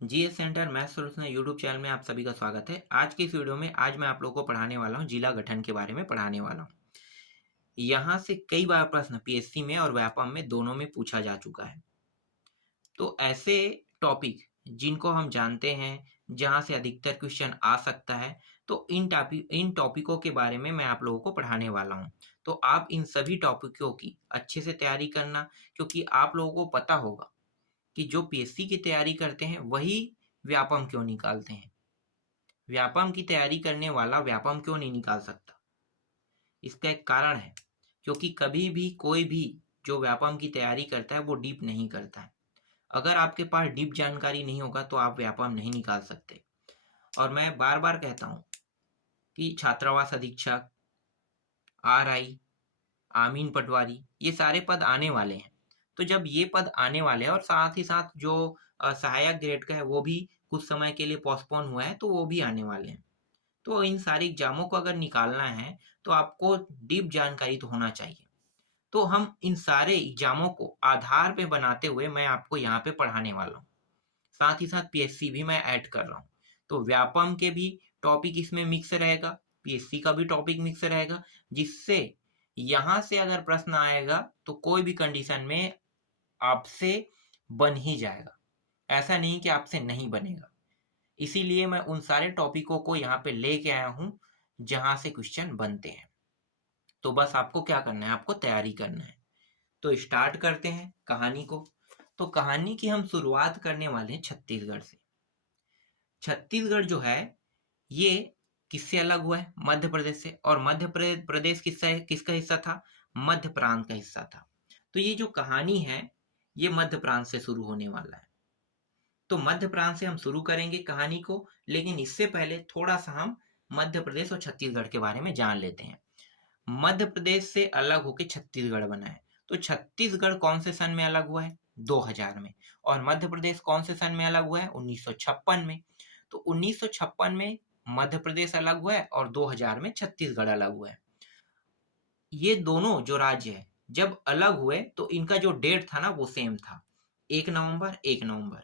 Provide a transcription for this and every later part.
GS centre math solution YouTube channel में आप सभी का स्वागत है। आज की इस वीडियो में मैं आप लोगों को पढ़ाने वाला हूँ, जिला गठन के बारे में पढ़ाने वाला हूँ। यहाँ से कई बार प्रश्न पीएससी में और व्यापम में दोनों में पूछा जा चुका है। तो ऐसे टॉपिक जिनको हम जानते हैं, जहाँ से अधिकतर क्वेश्चन आ सकता है, तो इन टॉपिकों के बारे में मैं आप लोगों को पढ़ाने वाला हूँ। तो आप इन सभी टॉपिकों की अच्छे से तैयारी करना, क्योंकि आप लोगों को पता होगा कि जो पीएससी की तैयारी करते हैं वही व्यापम क्यों निकालते हैं। व्यापम की तैयारी करने वाला व्यापम क्यों नहीं निकाल सकता? इसका एक कारण है, क्योंकि कभी भी कोई भी जो व्यापम की तैयारी करता है वो डीप नहीं करता है। अगर आपके पास डीप जानकारी नहीं होगा तो आप व्यापम नहीं निकाल सकते। और मैं बार बार कहता हूँ कि छात्रावास अधीक्षक, आरआई, आमीन पटवारी, ये सारे पद आने वाले हैं। तो जब ये पद आने वाले हैं और साथ ही साथ जो सहायक ग्रेड का है वो भी कुछ समय के लिए पोस्टपोन हुआ है, तो वो भी आने वाले हैं। तो इन सारे एग्जामों को अगर निकालना है तो आपको डीप जानकारी तो होना चाहिए। तो हम इन सारे एग्जामों को आधार पे बनाते हुए मैं आपको यहाँ पे पढ़ाने वाला हूँ। साथ ही साथ पीएससी भी मैं ऐड कर रहा हूँ। तो व्यापम के भी टॉपिक इसमें मिक्स रहेगा, पीएससी का भी टॉपिक मिक्स रहेगा, जिससे यहाँ से अगर प्रश्न आएगा तो कोई भी कंडीशन में आपसे बन ही जाएगा। ऐसा नहीं कि आपसे नहीं बनेगा। इसीलिए मैं उन सारे टॉपिकों को यहाँ पे लेके आया हूँ जहाँ से क्वेश्चन बनते हैं। तो बस आपको क्या करना है, आपको तैयारी करना है। तो स्टार्ट करते हैं कहानी को। तो कहानी की हम शुरुआत करने वाले हैं छत्तीसगढ़ से। छत्तीसगढ़ जो है ये किससे अलग हुआ है? मध्य प्रदेश से। और मध्य प्रदेश किसका हिस्सा था? मध्य प्रांत का हिस्सा था। तो ये जो कहानी है ये मध्य प्रांत से शुरू होने वाला है। तो मध्य प्रांत से हम शुरू करेंगे कहानी को, लेकिन इससे पहले थोड़ा सा हम मध्य प्रदेश और छत्तीसगढ़ के बारे में जान लेते हैं। मध्य प्रदेश से अलग होकर छत्तीसगढ़ बना है। तो छत्तीसगढ़ कौन से सन में अलग हुआ है? 2000 में। और मध्य प्रदेश कौन से सन में अलग हुआ है? 1956 में। तो 1956 में मध्य प्रदेश अलग हुआ है और 2000 में छत्तीसगढ़ अलग हुआ है। ये दोनों जो राज्य है जब अलग हुए तो इनका जो डेट था ना वो सेम था, 1 नवंबर 1 नवंबर।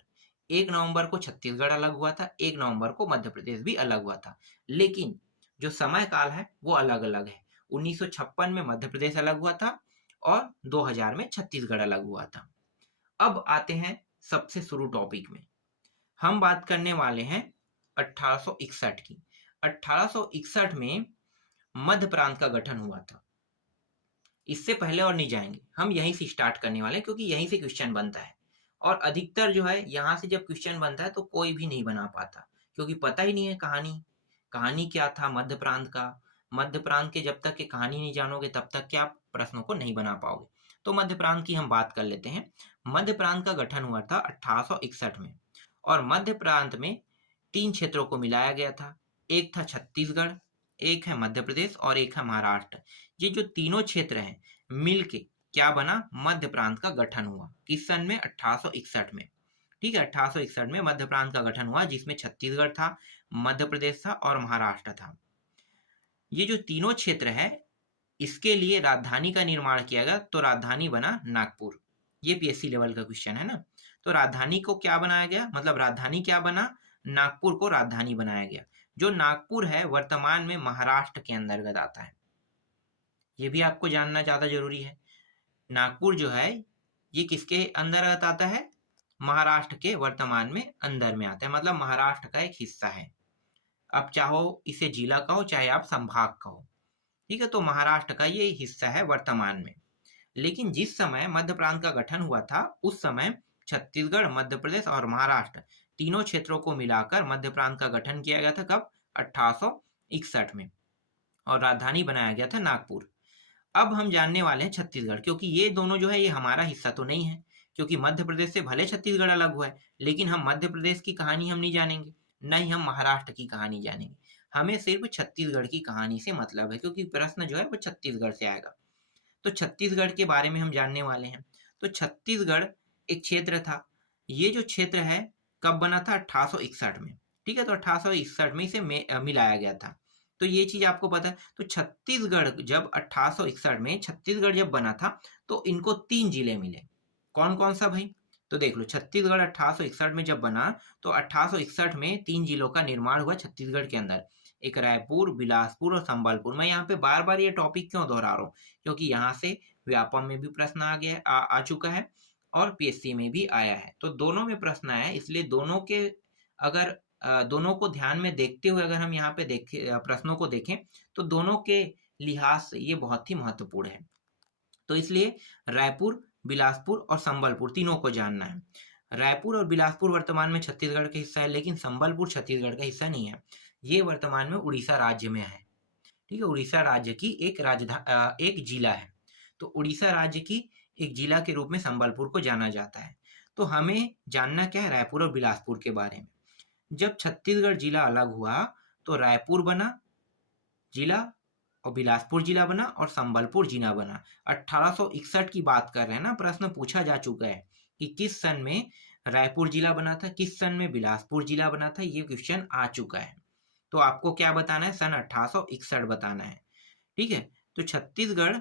1 नवंबर को छत्तीसगढ़ अलग हुआ था, 1 नवंबर को मध्य प्रदेश भी अलग हुआ था। लेकिन जो समय काल है वो अलग अलग है। 1956 में मध्य प्रदेश अलग हुआ था और 2000 में छत्तीसगढ़ अलग हुआ था। अब आते हैं सबसे शुरू टॉपिक में। हम बात करने वाले हैं 1861 की। 1861 में मध्य प्रांत का गठन हुआ था। इससे पहले और नहीं जाएंगे, हम यहीं से स्टार्ट करने वाले हैं क्योंकि यहीं से क्वेश्चन बनता है। और अधिकतर जो है यहाँ से जब क्वेश्चन बनता है तो कोई भी नहीं बना पाता, क्योंकि पता ही नहीं है कहानी। कहानी क्या था मध्य प्रांत का? मध्य प्रांत के जब तक की कहानी नहीं जानोगे तब तक के आप प्रश्नों को नहीं बना पाओगे। तो मध्य प्रांत की हम बात कर लेते हैं। मध्य प्रांत का गठन हुआ था 1861 में। और मध्य प्रांत में 3 क्षेत्रों को मिलाया गया था। एक था छत्तीसगढ़, एक है मध्य प्रदेश और एक है महाराष्ट्र। ये जो तीनों क्षेत्र हैं मिलके क्या बना? मध्य प्रांत का गठन हुआ। किस सन में? 1861 में। ठीक है, 1861 में मध्य प्रांत का गठन हुआ, जिसमें छत्तीसगढ़ था, मध्य प्रदेश था और महाराष्ट्र था। ये जो तीनों क्षेत्र है इसके लिए राजधानी का निर्माण किया गया। तो राजधानी बना नागपुर। ये पीएससी लेवल का क्वेश्चन है ना। तो राजधानी को क्या बनाया गया, मतलब राजधानी क्या बना? नागपुर को राजधानी बनाया गया। जो नागपुर है वर्तमान में महाराष्ट्र के अंतर्गत आता है। ये भी आपको जानना ज्यादा जरूरी है। नागपुर जो है ये किसके अंतर्गत आता है? महाराष्ट्र के वर्तमान में अंदर में आता है, मतलब महाराष्ट्र का एक हिस्सा है। अब चाहो इसे जिला कहो चाहे आप संभाग कहो, ठीक है। तो महाराष्ट्र का ये हिस्सा है वर्तमान में। लेकिन जिस समय मध्य प्रांत का गठन हुआ था उस समय छत्तीसगढ़, मध्य प्रदेश और महाराष्ट्र तीनों क्षेत्रों को मिलाकर मध्य प्रांत का गठन किया गया था। कब? 1861 में। और राजधानी बनाया गया था नागपुर। अब हम जानने वाले हैं छत्तीसगढ़, क्योंकि ये दोनों जो है ये हमारा हिस्सा तो नहीं है। क्योंकि मध्य प्रदेश से भले छत्तीसगढ़ अलग हुआ है, लेकिन हम मध्य प्रदेश की कहानी हम नहीं जानेंगे, न ही हम महाराष्ट्र की कहानी जानेंगे। हमें सिर्फ छत्तीसगढ़ की कहानी से मतलब है, क्योंकि प्रश्न जो है वो छत्तीसगढ़ से आएगा। तो छत्तीसगढ़ के बारे में हम जानने वाले हैं। तो छत्तीसगढ़ एक क्षेत्र था। ये जो क्षेत्र है कब बना था? 1861 में। ठीक है, तो 1861 में इसे मिलाया गया था। तो ये चीज आपको पता है। तो छत्तीसगढ़ जब 1861 में छत्तीसगढ़ जब बना था तो इनको 3 जिले मिले। कौन कौन सा भाई? तो देख लो, छत्तीसगढ़ 1861 में जब बना तो 1861 में 3 जिलों का निर्माण हुआ छत्तीसगढ़ के अंदर, एक रायपुर, बिलासपुर और संबलपुर। मैं यहाँ पे बार बार ये टॉपिक क्यों दोहरा रहा हूँ, क्योंकि यहाँ से व्यापम में भी प्रश्न आ चुका है और पीएससी में भी आया है। तो दोनों में प्रश्न आया है, इसलिए दोनों के अगर दोनों को ध्यान में देखते हुए अगर हम यहाँ पे प्रश्नों को देखें तो दोनों के लिहाज से ये बहुत ही महत्वपूर्ण है। तो इसलिए रायपुर, बिलासपुर और संबलपुर तीनों को जानना है। रायपुर और बिलासपुर वर्तमान में छत्तीसगढ़ का हिस्सा है, लेकिन संबलपुर छत्तीसगढ़ का हिस्सा नहीं है। ये वर्तमान में उड़ीसा राज्य में है। ठीक है, उड़ीसा राज्य की एक जिला है। तो उड़ीसा राज्य की एक जिला के रूप में संबलपुर को जाना जाता है। तो हमें जानना क्या है, रायपुर और बिलासपुर के बारे में। जब छत्तीसगढ़ जिला अलग हुआ तो रायपुर बना जिला और बिलासपुर जिला बना और संबलपुर जिला बना। 1861 की बात कर रहे हैं ना, प्रश्न पूछा जा चुका है कि किस सन में रायपुर जिला बना था, किस सन में बिलासपुर जिला बना था, ये क्वेश्चन आ चुका है। तो आपको क्या बताना है, सन 1861 बताना है। ठीक है, तो छत्तीसगढ़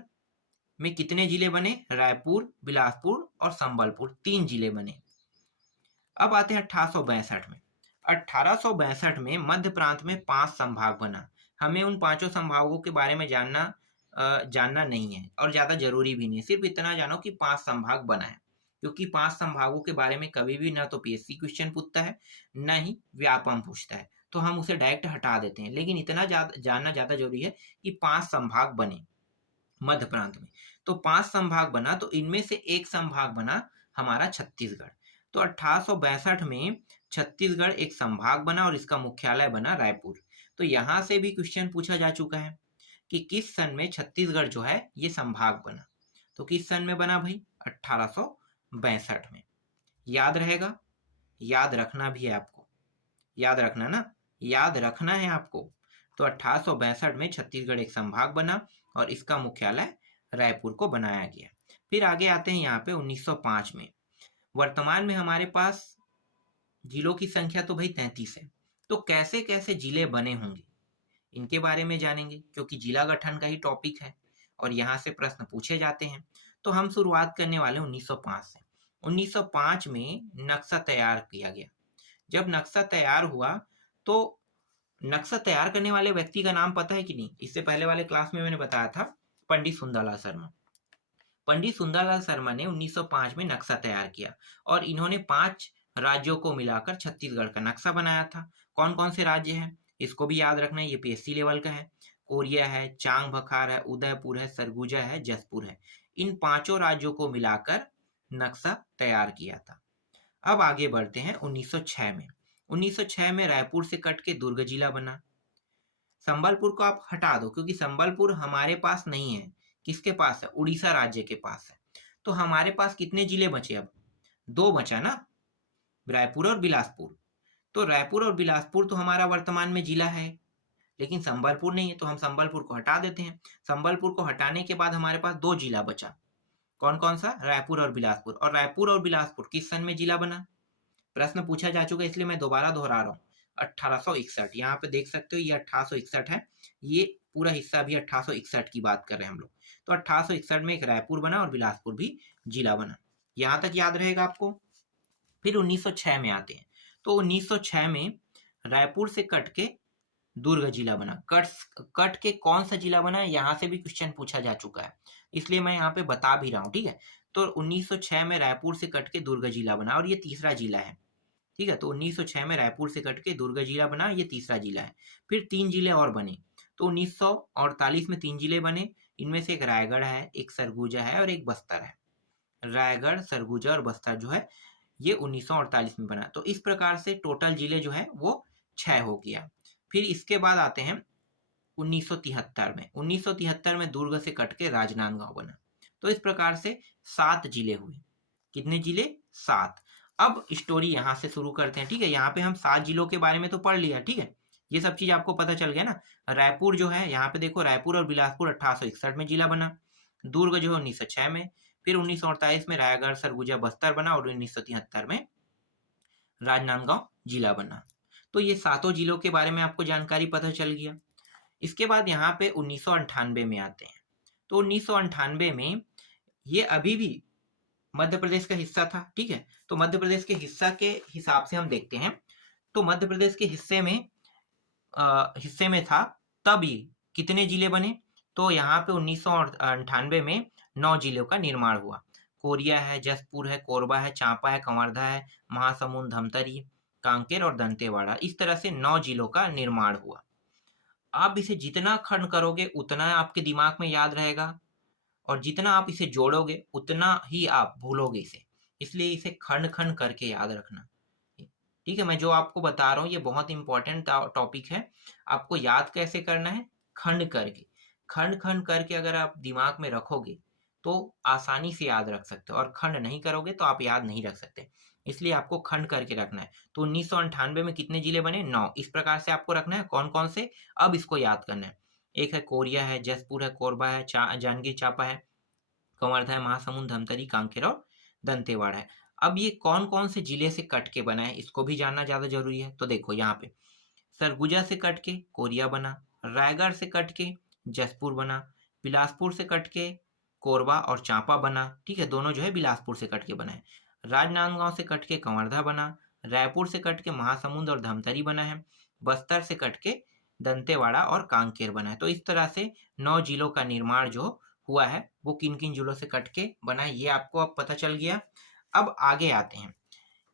में कितने जिले बने, रायपुर, बिलासपुर और संबलपुर, 3 जिले बने। अब आते हैं 1862 में। 1862 में मध्य प्रांत में 5 संभाग बना। हमें उन 5 संभागों के बारे में जानना नहीं है और ज्यादा जरूरी भी नहीं है, सिर्फ इतना जानो कि 5 संभाग बना है, क्योंकि 5 संभागों के बारे में कभी भी ना तो पीएससी क्वेश्चन पूछता है ना ही व्यापम पूछता है, तो हम उसे डायरेक्ट हटा देते हैं। लेकिन इतना जानना ज्यादा जरूरी है कि 5 संभाग बने मध्य प्रांत में। तो 5 संभाग बना, तो इनमें से एक संभाग बना हमारा छत्तीसगढ़। तो 1862 में छत्तीसगढ़ एक संभाग बना और इसका मुख्यालय बना रायपुर। तो यहां से भी क्वेश्चन पूछा जा चुका है कि किस सन में छत्तीसगढ़ जो है ये संभाग बना। तो किस सन में बना भाई, 1862 में। याद रहेगा, याद रखना भी है आपको, याद रखना ना, याद रखना है आपको। तो 1862 में छत्तीसगढ़ एक संभाग बना और इसका मुख्यालय रायपुर को बनाया गया। फिर आगे आते हैं यहाँ पे 1905 में। वर्तमान में हमारे पास जिलों की संख्या तो भाई 33 है। तो कैसे कैसे जिले बने होंगे इनके बारे में जानेंगे, क्योंकि जिला गठन का ही टॉपिक है और यहाँ से प्रश्न पूछे जाते हैं। तो हम शुरुआत करने वाले 1905 से। 1905 में नक्शा तैयार किया गया। जब नक्शा तैयार हुआ तो नक्शा तैयार करने वाले व्यक्ति का नाम पता है कि नहीं, इससे पहले वाले क्लास में मैंने बताया था, पंडित सुंदरलाल शर्मा। पंडित सुंदरलाल शर्मा ने 1905 में नक्शा तैयार किया और इन्होंने 5 राज्यों को मिलाकर छत्तीसगढ़ का नक्शा बनाया था। कौन कौन से राज्य हैं इसको भी याद रखना है, ये पीएससी लेवल का है। कोरिया है, चांग बखार है, उदयपुर है, सरगुजा है, जसपुर है। इन 5 राज्यों को मिलाकर नक्शा तैयार किया था। अब आगे बढ़ते हैं 1906 में। 1906 में रायपुर से कट के दुर्ग जिला बना। संबलपुर को आप हटा दो क्योंकि संबलपुर हमारे पास नहीं है। किसके पास है, उड़ीसा राज्य के पास है। तो हमारे पास कितने जिले बचे, अब 2 बचा ना, रायपुर और बिलासपुर। तो रायपुर और बिलासपुर तो हमारा वर्तमान में जिला है, लेकिन संबलपुर नहीं है, तो हम संबलपुर को हटा देते हैं। संबलपुर को हटाने के बाद हमारे पास 2 जिला बचा। कौन कौन सा, रायपुर और बिलासपुर। और रायपुर और बिलासपुर किस सन में जिला बना, प्रश्न पूछा जा चुका है, इसलिए मैं दोबारा दोहरा रहा हूँ। 1861, यहाँ पे देख सकते हो ये 1861 है, ये पूरा हिस्सा भी 1861 की बात कर रहे हैं हम लोग। तो 1861 में एक रायपुर बना और बिलासपुर भी जिला बना। यहाँ तक याद रहेगा आपको। फिर 1906 में आते हैं। तो 1906 में रायपुर से कट के दुर्ग जिला बना। कट के कौन सा जिला बना है, यहाँ से भी क्वेश्चन पूछा जा चुका है, इसलिए मैं यहाँ पे बता भी रहा हूँ। ठीक है, तो 1906 में रायपुर से कट के दुर्ग जिला बना और ये तीसरा जिला है। ठीक है, तो 1906 में रायपुर से कट के दुर्ग जिला बना, ये तीसरा जिला है। फिर 3 जिले और बने। तो 1948 में 3 जिले बने, इनमें से एक रायगढ़ है, एक सरगुजा है और एक बस्तर है। रायगढ़, सरगुजा और बस्तर जो है ये 1948 में बना। तो इस प्रकार से टोटल जिले जो है वो 6 हो गया। फिर इसके बाद आते हैं 1973 में। 1973 में दुर्ग से कट के राजनांदगांव बना। तो इस प्रकार से 7 जिले हुए। कितने जिले, 7। अब स्टोरी यहाँ से शुरू करते हैं। ठीक है, यहाँ पे हम 7 जिलों के बारे में तो पढ़ लिया। ठीक है, ये सब चीज आपको पता चल गया ना। रायपुर जो है, यहाँ पे देखो रायपुर और बिलासपुर 1861 में जिला बना। दुर्ग जो है 1906 में। फिर 1948 में रायगढ़, सरगुजा, बस्तर बना और 1973 में राजनांदगांव जिला बना। तो ये 7 जिलों के बारे में आपको जानकारी पता चल गया। इसके बाद यहाँ पे 1998 में आते हैं। तो 1998 में ये अभी भी मध्य प्रदेश का हिस्सा था, ठीक है। तो मध्य प्रदेश के हिस्सा के हिसाब से हम देखते हैं, तो मध्य प्रदेश के हिस्से में था, तब ये कितने जिले बने? तो यहाँ पे 1998 में 9 जिलों का निर्माण हुआ। कोरिया है, जसपुर है, कोरबा है, चांपा है, कवर्धा है, महासमुंद, धमतरी, कांकेर और दंतेवाड़ा, इस तरह से 9 जिलों का निर्माण हुआ। आप इसे जितना खंड करोगे उतना आपके दिमाग में याद रहेगा, और जितना आप इसे जोड़ोगे उतना ही आप भूलोगे इसे। इसलिए इसे खंड खंड करके याद रखना, ठीक है। मैं जो आपको बता रहा हूँ ये बहुत इंपॉर्टेंट टॉपिक है। आपको याद कैसे करना है? खंड करके। खंड खंड करके अगर आप दिमाग में रखोगे तो आसानी से याद रख सकते हो, और खंड नहीं करोगे तो आप याद नहीं रख सकते। इसलिए आपको खंड करके रखना है। तो 1998 में कितने जिले बने? 9। इस प्रकार से आपको रखना है। कौन कौन से? अब इसको याद करना है। एक है कोरिया है, जसपुर है, कोरबा है, जांजगीर चांपा है, कवर्धा है, महासमुंद, धमतरी, कांकेर और दंतेवाड़ा है। अब ये कौन कौन से जिले से कट के बना है इसको भी जानना ज्यादा जरूरी है। तो देखो यहाँ पे सरगुजा से कट के कोरिया बना, रायगढ़ से कट के जसपुर बना, बिलासपुर से कट के कोरबा और चांपा बना, ठीक है। दोनों जो है बिलासपुर से कट के बना है। राजनांदगांव से कट के कवर्धा बना, रायपुर से कट के महासमुंद और धमतरी बना है, बस्तर से कट के दंतेवाड़ा और कांकेर बना है। तो इस तरह से 9 जिलों का निर्माण जो हुआ है वो किन किन जिलों से कट के बना है, ये आपको अब पता चल गया। अब आगे आते हैं।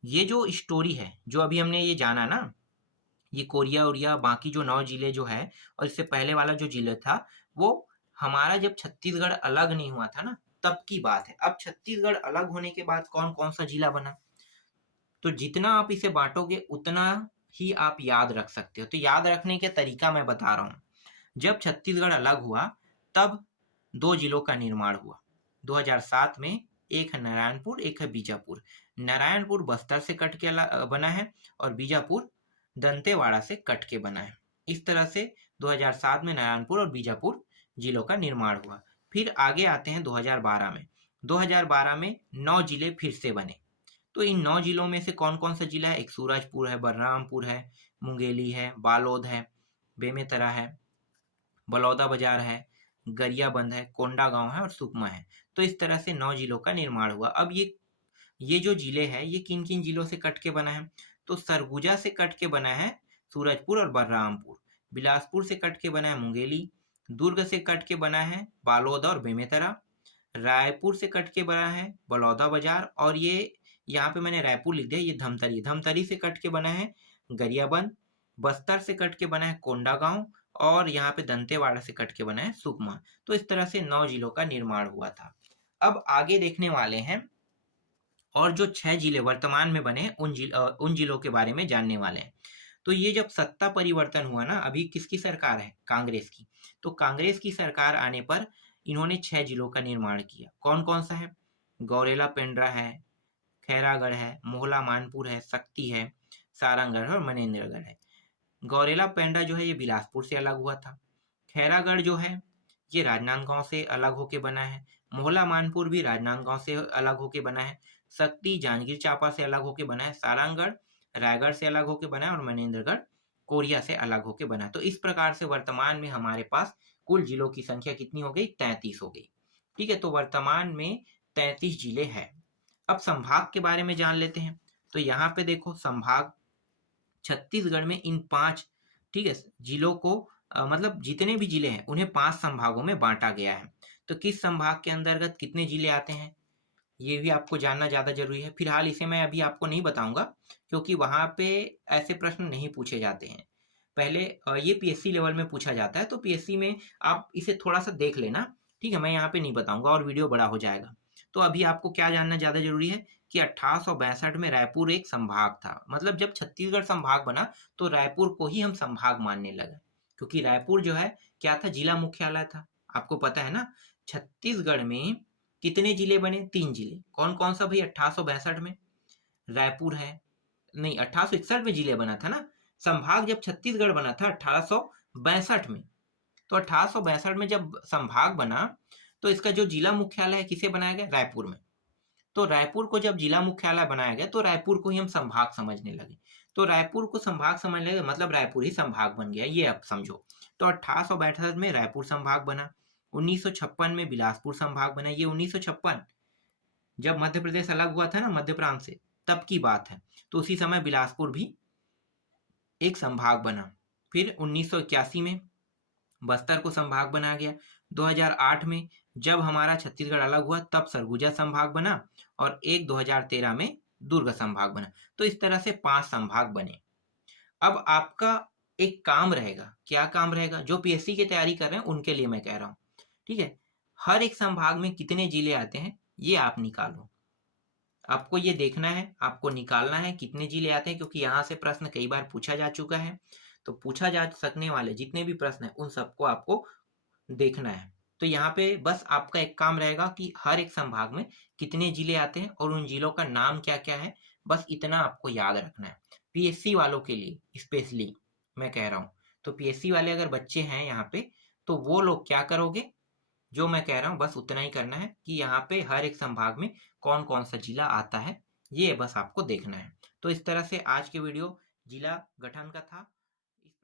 ये जो स्टोरी है, जो अभी हमने ये जाना ना, ये कोरिया ओरिया बाकी जो 9 जिले जो है, और इससे पहले वाला जो जिले था, वो हमारा जब छत्तीसगढ़ अलग नहीं हुआ था ना, तब की बात है। अब छत्तीसगढ़ अलग होने के बाद कौन कौन सा जिला बना, तो जितना आप इसे बांटोगे उतना ही आप याद रख सकते हो। तो याद रखने का तरीका मैं बता रहा हूँ। जब छत्तीसगढ़ अलग हुआ तब 2 जिलों का निर्माण हुआ 2007 में। एक है नारायणपुर, एक है बीजापुर। नारायणपुर बस्तर से कट के बना है, और बीजापुर दंतेवाड़ा से कट के बना है। इस तरह से 2007 में नारायणपुर और बीजापुर जिलों का निर्माण हुआ। फिर आगे आते हैं 2012 में। 2012 में 9 जिले फिर से बने। तो इन 9 जिलों में से कौन कौन सा जिला है? एक सूरजपुर है, बलरामपुर है, मुंगेली है, बालोद है, बेमेतरा है, बलौदाबाजार है, गरियाबंद है, कोंडागांव है और सुकमा है। तो इस तरह से 9 जिलों का निर्माण हुआ। अब ये जो जिले हैं ये किन किन जिलों से कट के बना है? तो सरगुजा से कट के बना है सूरजपुर और बलरामपुर, बिलासपुर से कट के बना है मुंगेली, दुर्ग से कट के बना है बालोद और बेमेतरा, रायपुर से कट के बना है बलौदाबाजार, और ये यहाँ पे मैंने रायपुर लिख दिया, ये धमतरी। धमतरी से कट के बना है गरियाबंद, बस्तर से कट के बना है कोंडागांव, और यहाँ पे दंतेवाड़ा से कट के बना है सुकमा। तो इस तरह से 9 जिलों का निर्माण हुआ था। अब आगे देखने वाले हैं, और जो 6 जिले वर्तमान में बने हैं उन जिलों के बारे में जानने वाले हैं। तो ये जब सत्ता परिवर्तन हुआ ना, अभी किसकी सरकार है? कांग्रेस की। तो कांग्रेस की सरकार आने पर इन्होंने 6 जिलों का निर्माण किया। कौन कौन सा है? गौरेला पेंड्रा है, खैरागढ़ है, मोहला मानपुर है, शक्ति है, सारंगगढ़ और मनेन्द्रगढ़ है। गौरेला पेंड्रा जो है ये बिलासपुर से अलग हुआ था। खैरागढ़ जो है ये राजनांदगांव से अलग होके बना है। मोहला मानपुर भी राजनांदगांव से अलग होके बना है। शक्ति जांजगीर चांपा से अलग होके बना है। सारंगगढ़ रायगढ़ से अलग होके बना है, और मनेन्द्रगढ़ कोरिया से अलग होके बना है। तो इस प्रकार से वर्तमान में हमारे पास कुल जिलों की संख्या कितनी हो गई? 33 हो गई, ठीक है। तो वर्तमान में 33 जिले हैं। अब संभाग के बारे में जान लेते हैं। तो यहाँ पे देखो संभाग, छत्तीसगढ़ में इन 5, ठीक है, जिलों को मतलब जितने भी जिले हैं उन्हें 5 संभागों में बांटा गया है। तो किस संभाग के अंतर्गत कितने जिले आते हैं ये भी आपको जानना ज्यादा जरूरी है। फिलहाल इसे मैं अभी आपको नहीं बताऊंगा, क्योंकि वहां पे ऐसे प्रश्न नहीं पूछे जाते हैं। पहले ये पीएससी लेवल में पूछा जाता है, तो पीएससी में आप इसे थोड़ा सा देख लेना, ठीक है। मैं यहाँ पे नहीं बताऊंगा और वीडियो बड़ा हो जाएगा। तो अभी आपको क्या जानना ज्यादा जरूरी है कि 1862 में रायपुर एक संभाग था। मतलब जब छत्तीसगढ़ संभाग बना तो रायपुर को ही हम संभाग मानने लगे, क्योंकि रायपुर जो है क्या था? जिला मुख्यालय था। आपको पता है ना, छत्तीसगढ़ में कितने जिले बने? 3 जिले। कौन कौन सा भाई? 1862 में रायपुर है, नहीं 1861 में जिले बना था ना। संभाग जब छत्तीसगढ़ बना था 1862 में, तो 1862 में जब संभाग बना तो इसका जो जिला मुख्यालय है किसे बनाया गया? रायपुर में। तो रायपुर को जब जिला मुख्यालय बनाया गया तो रायपुर को ही हम संभाग समझने लगे। तो रायपुर को संभाग समझने लगे मतलब रायपुर ही संभाग बन गया, ये अब समझो। तो 1862 में रायपुर संभाग बना, 1956 में बिलासपुर संभाग बना। ये 1956 जब मध्य प्रदेश अलग हुआ था ना मध्य प्रांत से, तब की बात है। तो उसी समय बिलासपुर भी एक संभाग बना। फिर 1981 में बस्तर को संभाग बनाया गया। 2008 में जब हमारा छत्तीसगढ़ अलग हुआ तब सरगुजा संभाग बना, और एक 2013 में दुर्ग संभाग बना। तो इस तरह से 5 संभाग बने। अब आपका एक काम रहेगा, क्या काम रहेगा? जो पीएससी की तैयारी कर रहे हैं उनके लिए मैं कह रहा हूँ, ठीक है? हर एक संभाग में कितने जिले आते हैं ये आप निकालो। आपको ये देखना है, आपको निकालना है कितने जिले आते हैं, क्योंकि यहाँ से प्रश्न कई बार पूछा जा चुका है। तो पूछा जा सकने वाले जितने भी प्रश्न हैं उन सबको आपको देखना है। तो यहाँ पे बस आपका एक काम रहेगा कि हर एक संभाग में कितने जिले आते हैं और उन जिलों का नाम क्या-क्या है, बस इतना आपको याद रखना है। पीएससी वालों के लिए स्पेशली मैं कह रहा हूँ। तो पीएससी वाले अगर बच्चे हैं यहाँ पे, तो वो लोग क्या करोगे, जो मैं कह रहा हूँ बस उतना ही करना है कि यहाँ पे हर एक संभाग में कौन-कौन सा जिला आता है, ये बस आपको देखना है। तो इस तरह से आज की वीडियो जिला गठन का था। इस